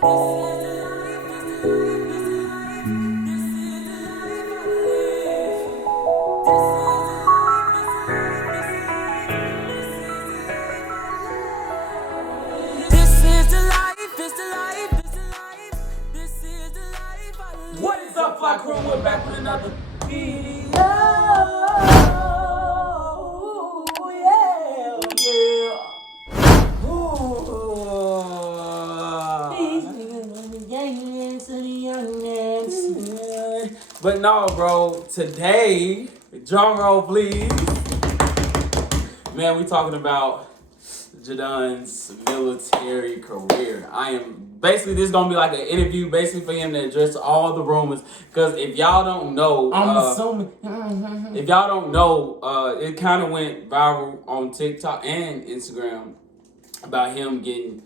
What is up, Fly Crew? We're back with another video. But no, bro. Today, drum roll, please. Man, we talking about Jadon's military career. Basically, this is gonna be like an interview, basically for him to address all the rumors. Because if y'all don't know, I'm assuming. If y'all don't know, it kind of went viral on TikTok and Instagram about him getting,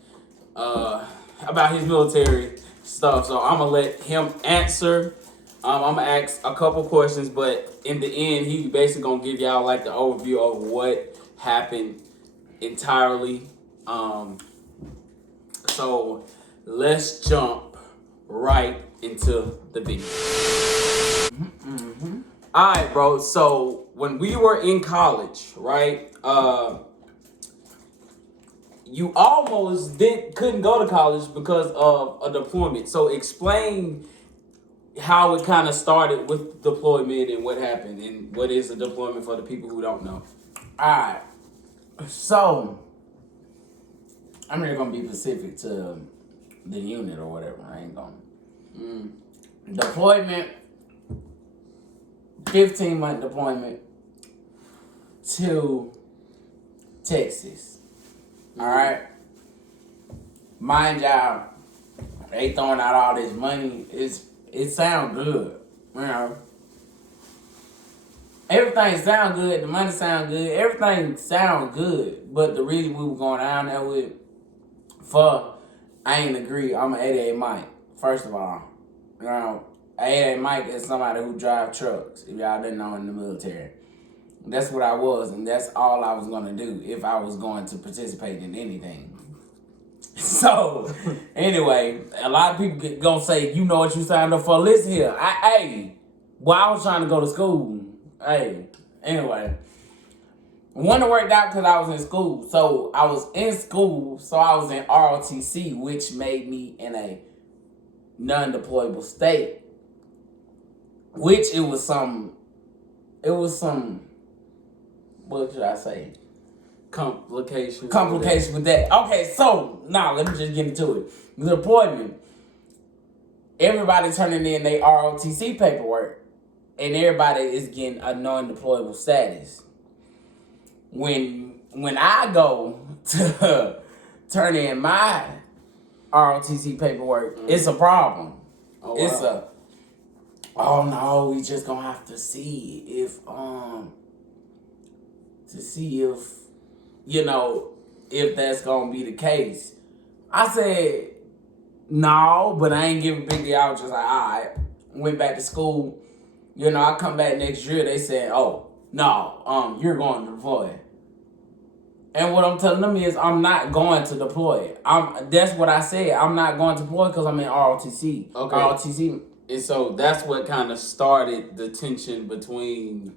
about his military stuff. So I'm gonna let him answer. I'm gonna ask a couple questions, but in the end, he basically gonna give y'all like the overview of what happened entirely. So let's jump right into the video. All right, bro. So when we were in college, right? You almost couldn't go to college because of a deployment. So explain how it kind of started with deployment and what happened and what is a deployment for the people who don't know. All right. So I'm really gonna be specific to the unit or whatever. I ain't gonna. Deployment. 15-month deployment to Texas. All right. Mind y'all, they throwing out all this money. It sound good, you know. Everything sound good. The money sound good. Everything sound good. But the reason we were going down there with, I ain't agree. I'm an 88 Mike. First of all, you know, 88 Mike is somebody who drive trucks. If y'all didn't know, in the military, that's what I was, and that's all I was gonna do if I was going to participate in anything. So, anyway, a lot of people gonna say, you know what you signed up for. Listen here, I was trying to go to school. Anyway, one that worked out because I was in school. So I was in school, so I was in ROTC, which made me in a non-deployable state. Which it was some, what should I say? Complications with that. Okay, so now let me just get into it. The deployment. Everybody turning in their ROTC paperwork, and everybody is getting a non-deployable status. When I go to turn in my ROTC paperwork, it's a problem. Oh, wow. Oh no, we just gonna have to see if if that's gonna be the case. I said no, but I ain't giving a big deal. I was just like, all right. Went back to school. You know, I come back next year. They said, oh no, you're going to deploy. And what I'm telling them is, I'm not going to deploy. That's what I said. I'm not going to deploy because I'm in ROTC. Okay. ROTC. And so that's what kind of started the tension between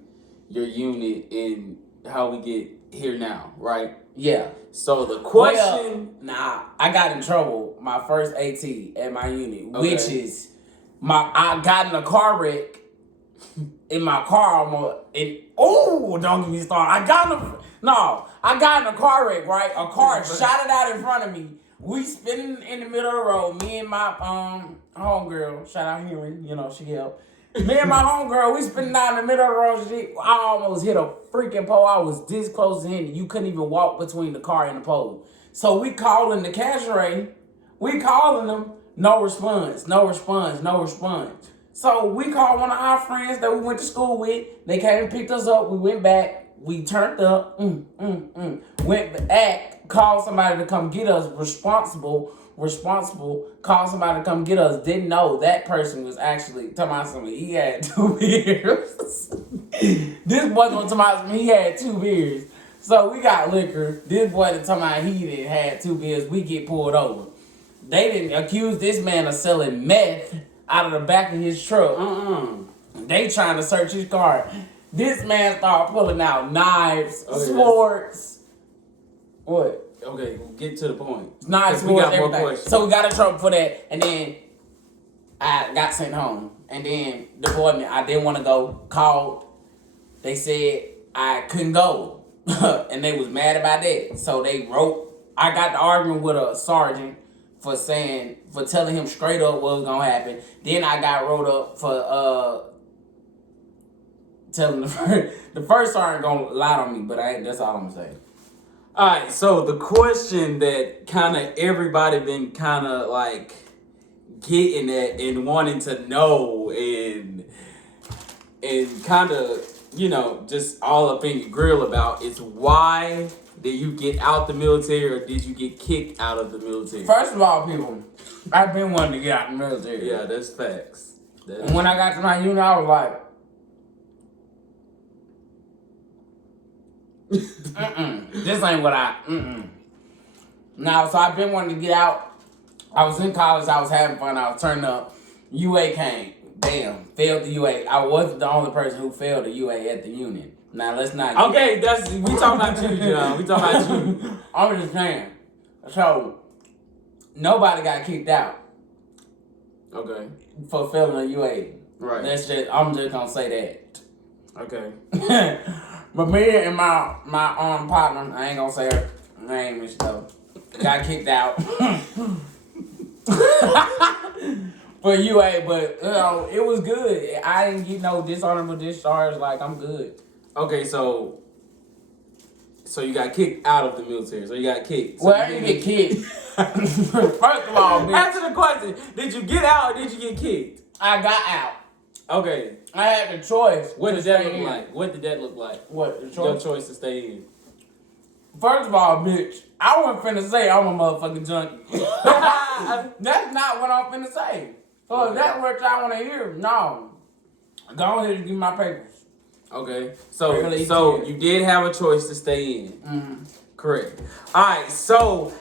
your unit and how we get here now, right? Yeah. So the question... I got in trouble my first AT at my unit, which is I got in a car wreck in my car don't get me started. I got in a car wreck, right? A car shot it out in front of me. We spinning in the middle of the road. Me and my homegirl, shout out Henry, you know, she helped. Me and my homegirl, we spinning out in the middle of the road. I almost hit a freaking pole. I was this close to Henry. You couldn't even walk between the car and the pole. So we calling the cash ray. We calling them. No response. So we called one of our friends that we went to school with. They came and picked us up. We went back. We turned up. Went back. Called somebody to come get us. Responsible. Called somebody to come get us. Didn't know that person was actually talking about something. He had 2 beers. This boy gonna talk about something. He had 2 beers. So we got liquor. This boy talking about he didn't had 2 beers. We get pulled over. they didn't accuse this man of selling meth out of the back of his truck. They trying to search his car. This man started pulling out knives, swords. What? Okay, get to the point. Knives, we swords, got more everything. questions. So we got in trouble for that, and then I got sent home. And then the boy, I didn't want to go. Called. They said I couldn't go, and they was mad about that. So they wrote. I got to arguing with a sergeant for telling him straight up what was gonna happen. Then I got wrote up for telling the first sergeant gonna lie on me, but that's all I'm gonna say. All right, so the question that kind of everybody been kind of like getting at and wanting to know and kind of, you know, just all up in your grill about is why did you get out the military or did you get kicked out of the military? First of all, people, I've been wanting to get out the military. Yeah, that's facts. And when I got to my unit, I was like, this ain't what Now, so I've been wanting to get out. I was in college, I was having fun, I was turning up. UA came. Damn, failed the UA. I wasn't the only person who failed the UA at the unit. Now, let's not okay, we talking about you, John. We talking about you. I'm just saying. So, nobody got kicked out. Okay. For failing the UA. Right. I'm just gonna say that. Okay. But me and my partner, I ain't gonna say her name and stuff, got kicked out for UA, but you know, it was good. I didn't get no dishonorable discharge, like I'm good. Okay, so you got kicked out of the military. So you got kicked. So Well, I didn't get kicked. First of all, bitch, answer the question. Did you get out or did you get kicked? I got out. Okay. I had the choice. What did that look like? What did that look like? What, the choice? Your choice to stay in. First of all, bitch, I wasn't finna say I'm a motherfucking junkie. That's not what I'm finna say. So if that's what y'all wanna hear, no. Go ahead and give me my papers. Okay. So you did have a choice to stay in. Mm-hmm. Correct. Alright, so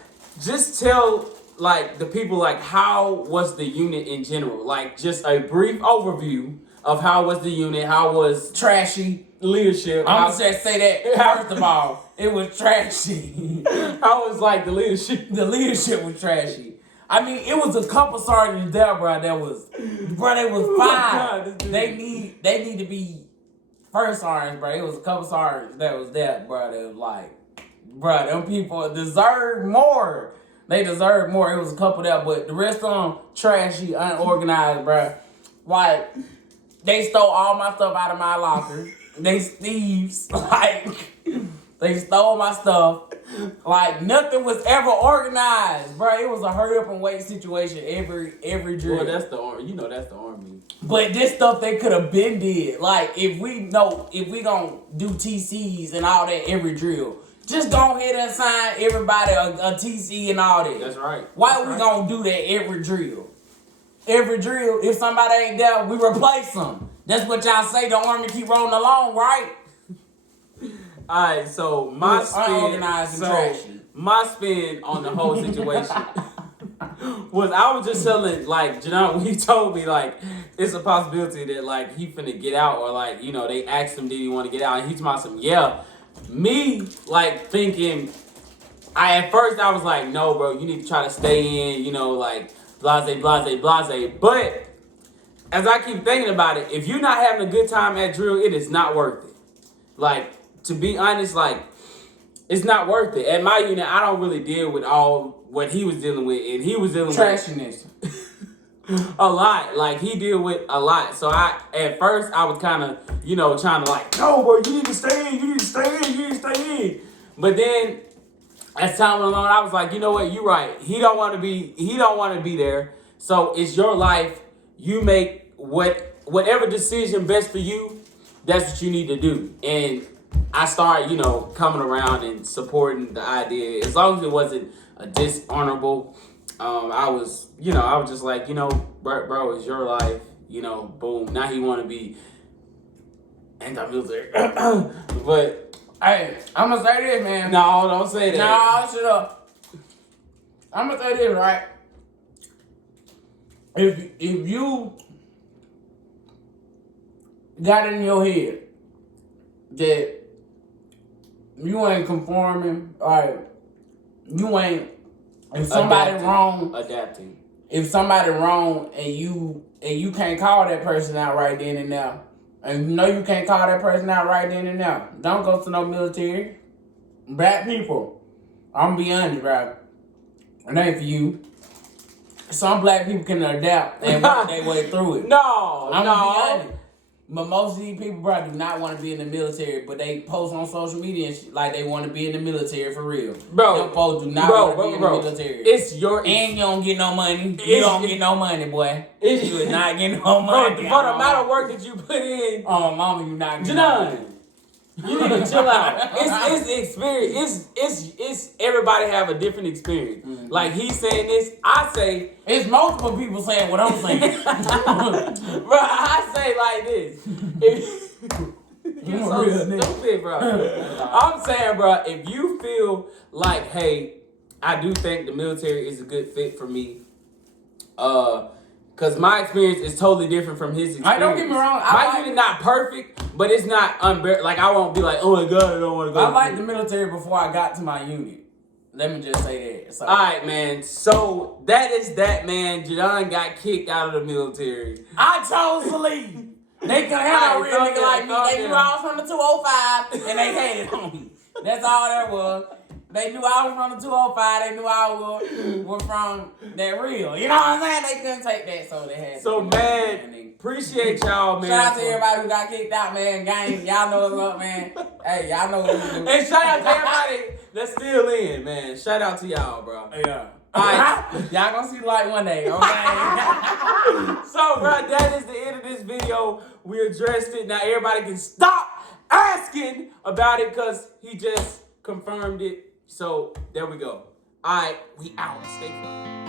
just tell like the people like how was the unit in general? Like just a brief overview of how was the unit, how was Trashy. leadership. I'm gonna just say that first of all. It was trashy. How was like the leadership? The leadership was trashy. I mean, it was a couple sergeants there, bro. They was five. God, they need to be first sergeants, bro. It was a couple sergeants that was there, bro. They was like, bro, them people deserve more. They deserve more. It was a couple there, but the rest of them trashy, unorganized, bro. Like, they stole all my stuff out of my locker. They thieves. Like, they stole my stuff. Like, nothing was ever organized, bro. It was a hurry up and wait situation every drill. Well, that's the army. You know that's the army. But this stuff they could have been did. Like, if we gonna do TCs and all that every drill, just go ahead and assign everybody a TC and all that. That's right. Why we gonna do that every drill? Every drill, if somebody ain't there, we replace them. That's what y'all say. The army keep rolling along, right? Alright, so my spin on the whole situation was I was just telling like Janelle, he told me like it's a possibility that like he finna get out or like, you know, they asked him did he want to get out and he told me yeah. Me like thinking at first I was like, no bro, you need to try to stay in, you know, like blase. But as I keep thinking about it, if you're not having a good time at drill, it is not worth it. Like, to be honest, like, it's not worth it. At my unit, I don't really deal with all what he was dealing with, and he was dealing trashiness. with a lot. Like, he deal with a lot. So at first, I was kind of, you know, trying to like, no, bro, you need to stay in. But then, as time went along, I was like, you know what, you're right. He don't want to be there. So it's your life. You make whatever decision best for you. That's what you need to do. And I started, you know, coming around and supporting the idea. As long as it wasn't a dishonorable, I was just like, you know, bro, it's your life. You know, boom. Now he want to be anti-military. But, hey, I'm going to say this, man. No, don't say that. No, shut up. I'm going to say this, right? if you got in your head that you ain't conforming, or you ain't, if somebody wrong, adapting. If somebody wrong and you can't call that person out right then and there, and you know you can't call that person out right then and there, don't go to no military. Black people, I'm gonna be honest, bro. It ain't for you. Some black people can adapt and work their way through it. No, I'm gonna be honest. But most of these people, bro, do not want to be in the military, but they post on social media and shit like they want to be in the military for real. Bro, them folks do not want to be in the military. It's your... And you don't get no money. You don't get no money, boy. You is not getting no money. Bro, for the amount of work that you put in... Oh, mama, you not getting no money. You need to chill out. It's the experience. It's everybody have a different experience. Mm-hmm. Like he's saying this, I say it's multiple people saying what I'm saying. Bro, I say like this. You're so stupid, bro. I'm saying, bro, if you feel like, hey, I do think the military is a good fit for me, because my experience is totally different from his experience. Don't get me wrong. My unit not perfect, but it's not like I won't be like, oh my God, I don't want to go. I liked the military before I got to my unit. Let me just say that. So, all right, man. So that is that, man. Jadon got kicked out of the military. I chose to leave. They couldn't have no real nigga like me. They knew I was from the 205 and they hated on me. That's all that was. They knew I was from the 205. They knew I was from that real. You know what I'm saying? They couldn't take that, so they had. So, man, appreciate y'all, man. Shout out to everybody who got kicked out, man. Gang, y'all know what's up, man. Hey, y'all know what we do. And shout out to everybody that's still in, man. Shout out to y'all, bro. Yeah. All right. Y'all gonna see the light one day, okay? So, bro, that is the end of this video. We addressed it. Now, everybody can stop asking about it because he just confirmed it. So, there we go. All right, we out. Stay fun.